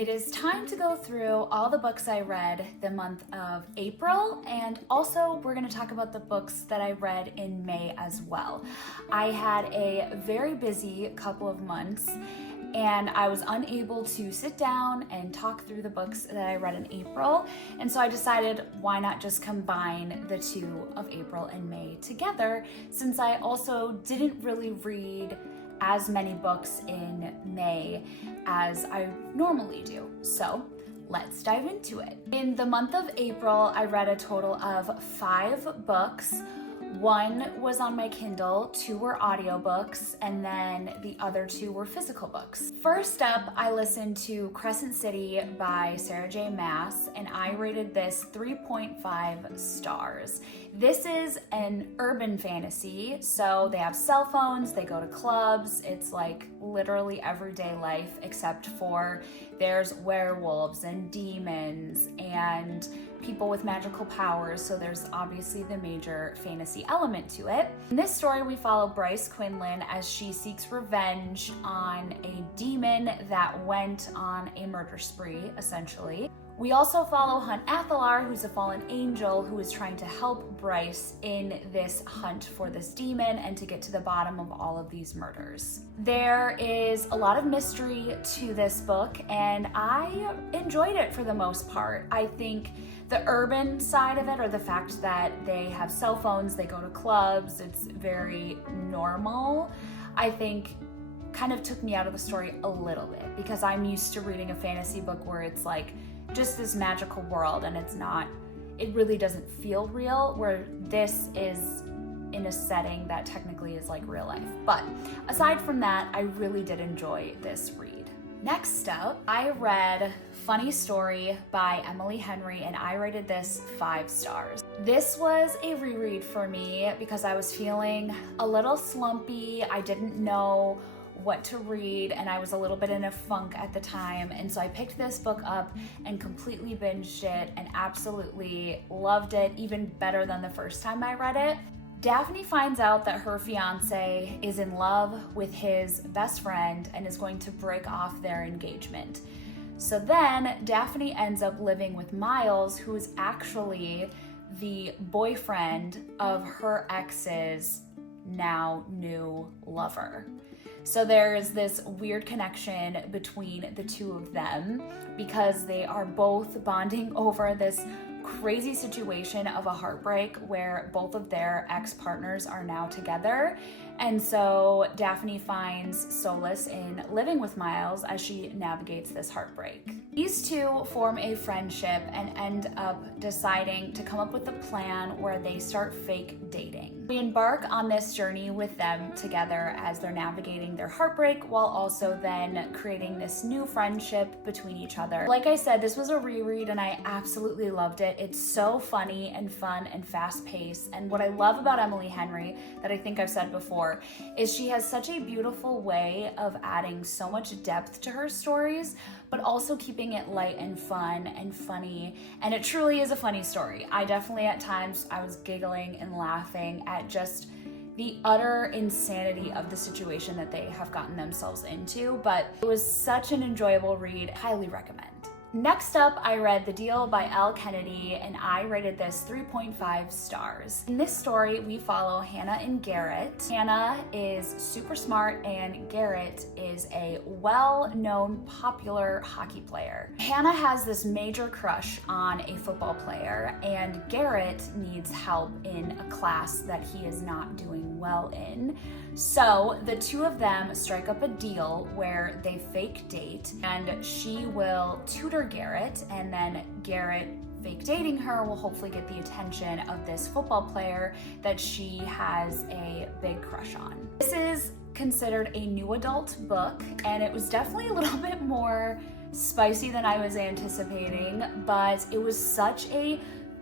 It is time to go through all the books I read the month of April, and also we're going to talk about the books that I read in May as well. I had a very busy couple of months, and I was unable to sit down and talk through the books that I read in April, and so I decided why not just combine the two of April and May together, since I also didn't really read as many books in May as I normally do. So let's dive into it. In the month of April, I read a total of 5 books. 1 was on my Kindle, 2 were audiobooks, and then the other 2 were physical books. First up, I listened to Crescent City by Sarah J. Maas, and I rated this 3.5 stars. This is an urban fantasy, so they have cell phones, they go to clubs, it's like literally everyday life, except for there's werewolves and demons and people with magical powers, so there's obviously the major fantasy element to it. In this story, we follow Bryce Quinlan as she seeks revenge on a demon that went on a murder spree, essentially. We also follow Hunt Athalar, who's a fallen angel who is trying to help Bryce in this hunt for this demon and to get to the bottom of all of these murders. There is a lot of mystery to this book, and I enjoyed it for the most part. I think the urban side of it, or the fact that they have cell phones, they go to clubs, it's very normal, I think kind of took me out of the story a little bit, because I'm used to reading a fantasy book where it's like just this magical world and it really doesn't feel real, where this is in a setting that technically is like real life. But aside from that, I really did enjoy this read. Next up, I read Funny Story by Emily Henry, and I rated this 5 stars. This was a reread for me because I was feeling a little slumpy. I didn't know what to read, and I was a little bit in a funk at the time, and so I picked this book up and completely binged it and absolutely loved it, even better than the first time I read it. Daphne finds out that her fiance is in love with his best friend and is going to break off their engagement. So then Daphne ends up living with Miles, who is actually the boyfriend of her ex's now new lover. So there's this weird connection between the two of them because they are both bonding over this crazy situation of a heartbreak where both of their ex-partners are now together. And so Daphne finds solace in living with Miles as she navigates this heartbreak. These two form a friendship and end up deciding to come up with a plan where they start fake dating. We embark on this journey with them together as they're navigating their heartbreak while also then creating this new friendship between each other. Like I said, this was a reread and I absolutely loved it. It's so funny and fun and fast-paced. And what I love about Emily Henry, that I think I've said before, is she has such a beautiful way of adding so much depth to her stories, but also keeping it light and fun and funny. And it truly is a funny story. I definitely at times I was giggling and laughing at just the utter insanity of the situation that they have gotten themselves into, but it was such an enjoyable read. Highly recommend. Next up, I read The Deal by Elle Kennedy, and I rated this 3.5 stars. In this story, we follow Hannah and Garrett. Hannah is super smart, and Garrett is a well-known, popular hockey player. Hannah has this major crush on a football player, and Garrett needs help in a class that he is not doing well in. So the two of them strike up a deal where they fake date, and she will tutor Garrett, and then Garrett fake dating her will hopefully get the attention of this football player that she has a big crush on. This is considered a new adult book, and it was definitely a little bit more spicy than I was anticipating, but it was such a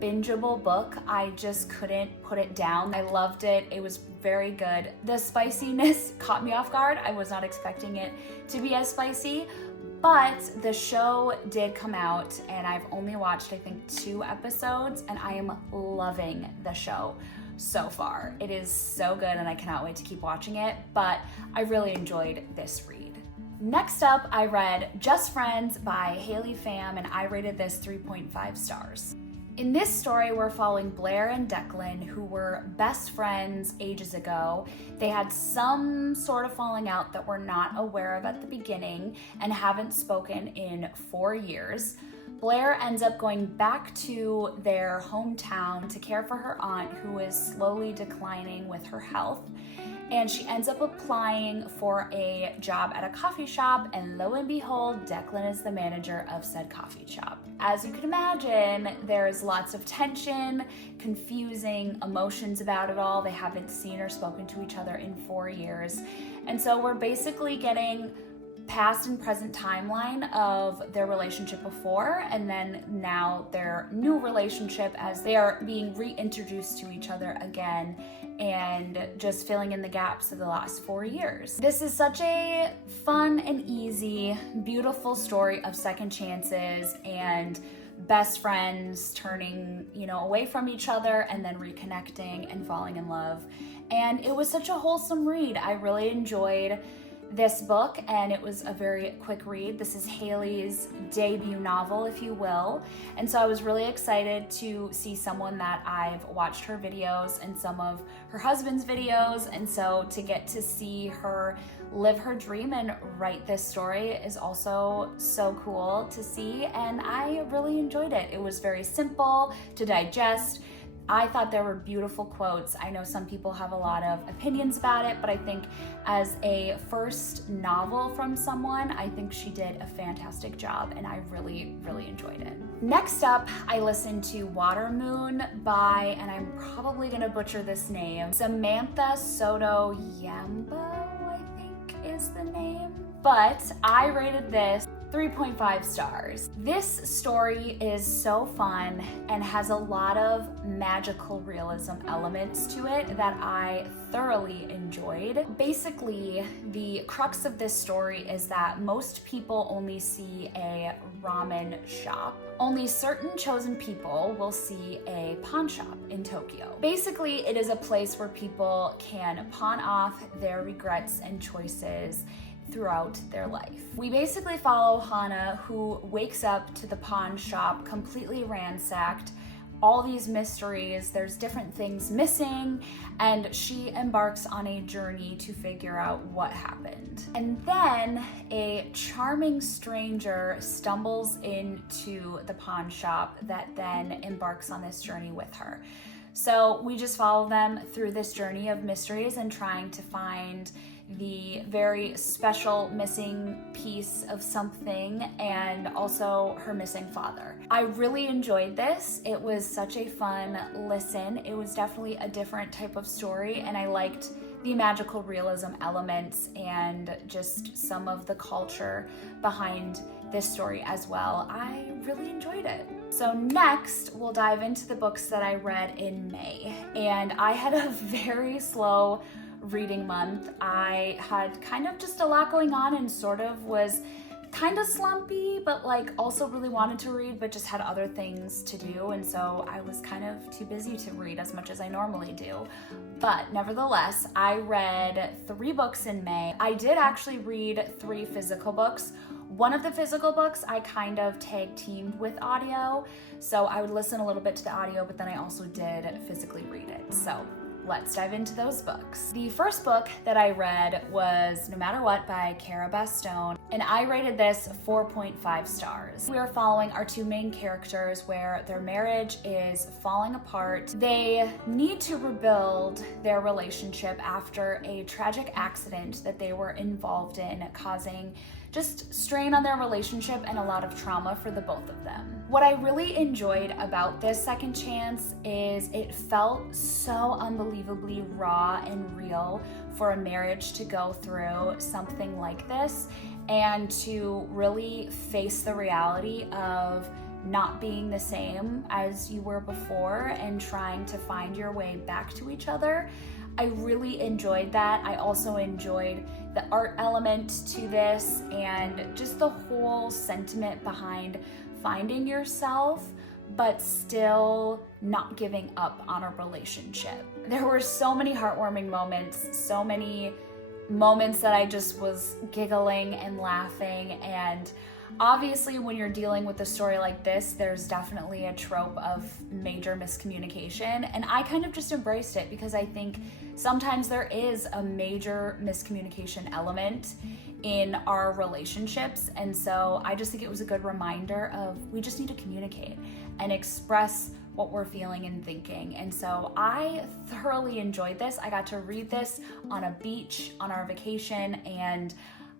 bingeable book. I just couldn't put it down. I loved it. It was very good. The spiciness caught me off guard. I was not expecting it to be as spicy, but the show did come out and I've only watched, I think, 2 episodes, and I am loving the show so far. It is so good and I cannot wait to keep watching it, but I really enjoyed this read. Next up, I read Just Friends by Haley Pham, and I rated this 3.5 stars. In this story, we're following Blair and Declan, who were best friends ages ago. They had some sort of falling out that we're not aware of at the beginning and haven't spoken in 4 years. Blair ends up going back to their hometown to care for her aunt, who is slowly declining with her health. And she ends up applying for a job at a coffee shop, and lo and behold, Declan is the manager of said coffee shop. As you can imagine, there's lots of tension, confusing emotions about it all. They haven't seen or spoken to each other in 4 years. And so we're basically getting past and present timeline of their relationship before, and then now their new relationship as they are being reintroduced to each other again, and just filling in the gaps of the last 4 years. This is such a fun and easy, beautiful story of second chances and best friends turning, away from each other and then reconnecting and falling in love. And it was such a wholesome read. I really enjoyed this book, and it was a very quick read. This is Haley's debut novel, if you will, and so I was really excited to see someone that I've watched her videos and some of her husband's videos, and so to get to see her live her dream and write this story is also so cool to see, and I really enjoyed it. It was very simple to digest. I thought there were beautiful quotes. I know some people have a lot of opinions about it, but I think as a first novel from someone, I think she did a fantastic job, and I really, really enjoyed it. Next up, I listened to Water Moon by, and I'm probably gonna butcher this name, Samantha Soto Yambo, I think is the name. But I rated this 3.5 stars. This story is so fun and has a lot of magical realism elements to it that I thoroughly enjoyed. Basically, the crux of this story is that most people only see a ramen shop. Only certain chosen people will see a pawn shop in Tokyo. Basically, it is a place where people can pawn off their regrets and choices throughout their life. We basically follow Hana, who wakes up to the pawn shop completely ransacked, all these mysteries, there's different things missing, and she embarks on a journey to figure out what happened. And then a charming stranger stumbles into the pawn shop that then embarks on this journey with her. So we just follow them through this journey of mysteries and trying to find the very special missing piece of something, and also her missing father. I really enjoyed this. It was such a fun listen. It was definitely a different type of story, and I liked the magical realism elements and just some of the culture behind this story as well. I really enjoyed it. So next, we'll dive into the books that I read in May, and I had a very slow reading month. I had kind of just a lot going on and sort of was kind of slumpy, but also really wanted to read, but just had other things to do, and so I was kind of too busy to read as much as I normally do. But nevertheless, I read 3 books in May. I did actually read 3 physical books. One of the physical books I kind of tag teamed with audio, so I would listen a little bit to the audio, but then I also did physically read it. So let's dive into those books. The first book that I read was No Matter What by Cara Bastone, and I rated this 4.5 stars. We are following our 2 main characters where their marriage is falling apart. They need to rebuild their relationship after a tragic accident that they were involved in, causing just strain on their relationship and a lot of trauma for the both of them. What I really enjoyed about this second chance is it felt so unbelievably raw and real for a marriage to go through something like this and to really face the reality of not being the same as you were before and trying to find your way back to each other. I really enjoyed that. I also enjoyed the art element to this and just the whole sentiment behind finding yourself, but still not giving up on a relationship. There were so many heartwarming moments, so many moments that I just was giggling and laughing. And obviously when you're dealing with a story like this, there's definitely a trope of major miscommunication, and I kind of just embraced it because I think sometimes there is a major miscommunication element in our relationships. And so I just think it was a good reminder of we just need to communicate and express what we're feeling and thinking. And so I thoroughly enjoyed this. I got to read this on a beach on our vacation, and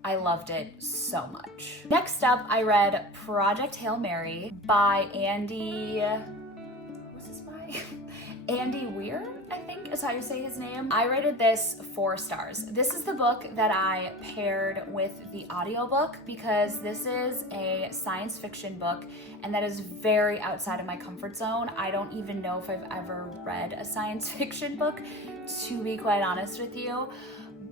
I loved it so much. Next up, I read Project Hail Mary by Andy, what's this by? Andy Weir, I think is how you say his name. I rated this 4 stars. This is the book that I paired with the audiobook because this is a science fiction book, and that is very outside of my comfort zone. I don't even know if I've ever read a science fiction book, to be quite honest with you.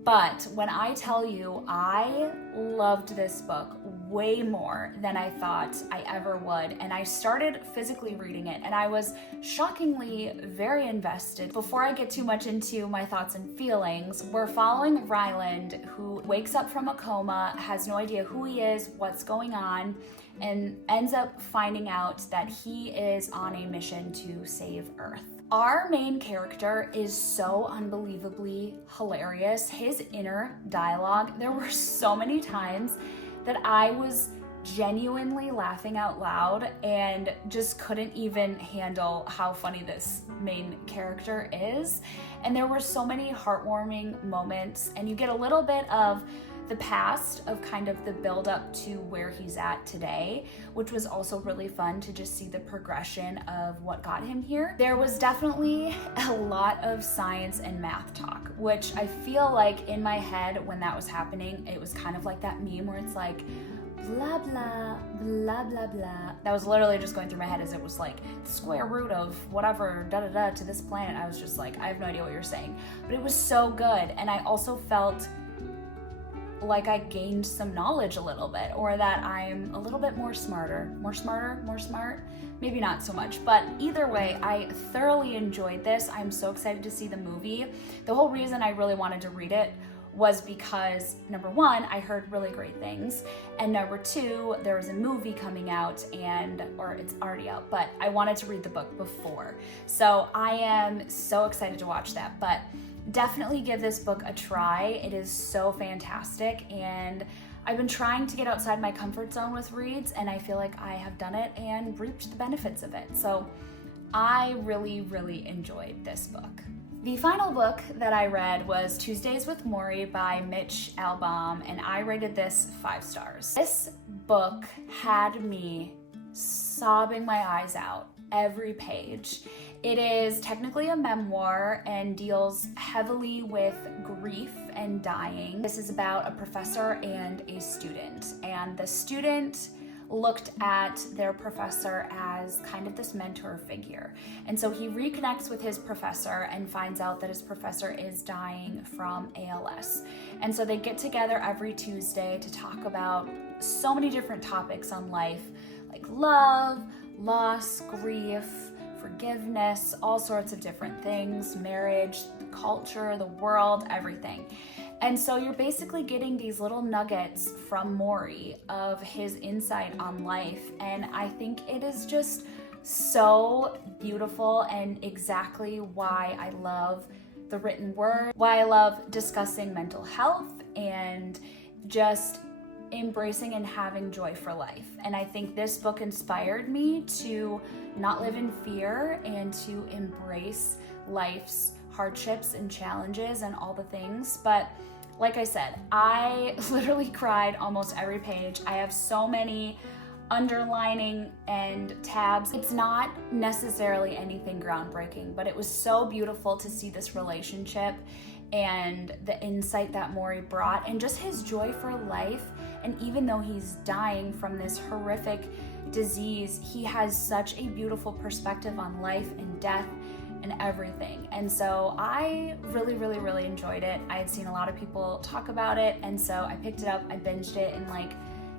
But when I tell you I loved this book way more than I thought I ever would, and I started physically reading it, and I was shockingly very invested. Before I get too much into my thoughts and feelings, we're following Ryland, who wakes up from a coma, has no idea who he is, what's going on, and ends up finding out that he is on a mission to save Earth. Our main character is so unbelievably hilarious. His inner dialogue, there were so many times that I was genuinely laughing out loud and just couldn't even handle how funny this main character is. And there were so many heartwarming moments, and you get a little bit of the past of kind of the build up to where he's at today, which was also really fun to just see the progression of what got him here. There was definitely a lot of science and math talk, which I feel like in my head when that was happening, it was kind of like that meme where it's like, blah, blah, blah, blah, blah. That was literally just going through my head as it was like the square root of whatever, da da da, to this planet. I was just like, I have no idea what you're saying. But it was so good. And I also felt like I gained some knowledge a little bit, or that I'm a little bit more smart. Maybe not so much, but either way, I thoroughly enjoyed this. I'm so excited to see the movie. The whole reason I really wanted to read it was because, number one, I heard really great things, and number two, there was a movie coming out, or it's already out, but I wanted to read the book before. So I am so excited to watch that, but definitely give this book a try. It is so fantastic, and I've been trying to get outside my comfort zone with reads, and I feel like I have done it and reaped the benefits of it. So I really, really enjoyed this book. The final book that I read was Tuesdays with Morrie by Mitch Albom, and I rated this 5 stars. This book had me sobbing my eyes out every page. It is technically a memoir and deals heavily with grief and dying. This is about a professor and a student, and the student looked at their professor as kind of this mentor figure. And so he reconnects with his professor and finds out that his professor is dying from ALS. And so they get together every Tuesday to talk about so many different topics on life, like love, loss, grief, forgiveness, all sorts of different things, marriage, the culture, the world, everything. And so you're basically getting these little nuggets from Morrie of his insight on life. And I think it is just so beautiful, and exactly why I love the written word, why I love discussing mental health and just embracing and having joy for life. And I think this book inspired me to not live in fear and to embrace life's hardships and challenges and all the things. But like I said, I literally cried almost every page. I have so many underlining and tabs. It's not necessarily anything groundbreaking, but it was so beautiful to see this relationship and the insight that Morrie brought, and just his joy for life. And even though he's dying from this horrific disease, he has such a beautiful perspective on life and death and everything. And so I really, really, really enjoyed it. I had seen a lot of people talk about it, and so I picked it up. I binged it in like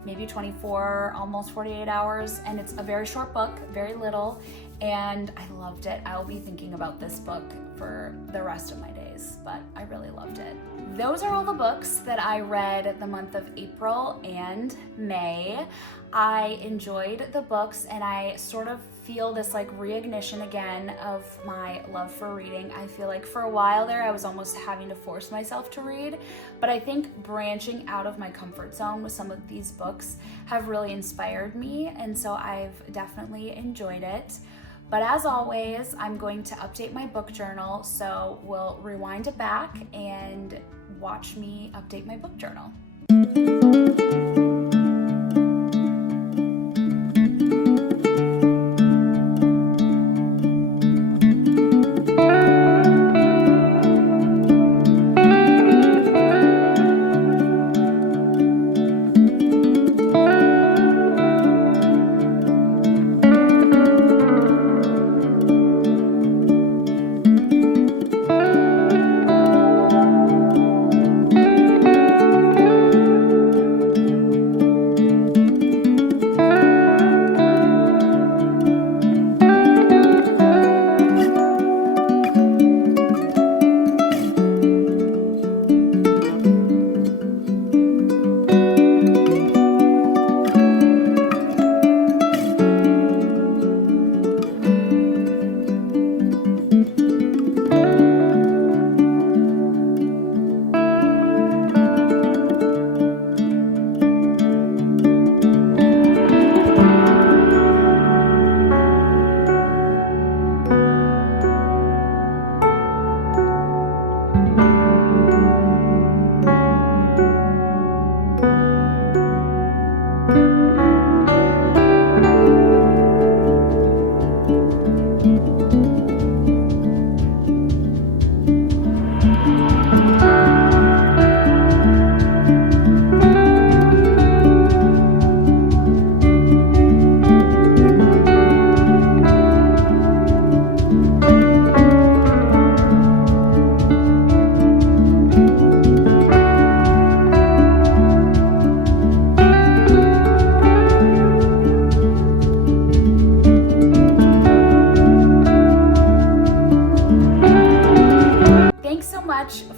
maybe 24, almost 48 hours, and it's a very short book, very little, and I loved it. I'll be thinking about this book for the rest of my days, but I really loved it. Those are all the books that I read the month of April and May. I enjoyed the books, and I sort of feel this like reignition again of my love for reading. I feel like for a while there I was almost having to force myself to read, but I think branching out of my comfort zone with some of these books have really inspired me, and so I've definitely enjoyed it. But as always, I'm going to update my book journal, so we'll rewind it back and watch me update my book journal.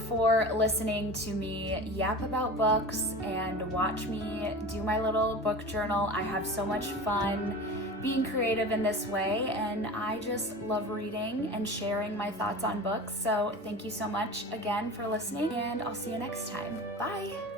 For listening to me yap about books and watch me do my little book journal. I have so much fun being creative in this way, and I just love reading and sharing my thoughts on books. So thank you so much again for listening, and I'll see you next time. Bye.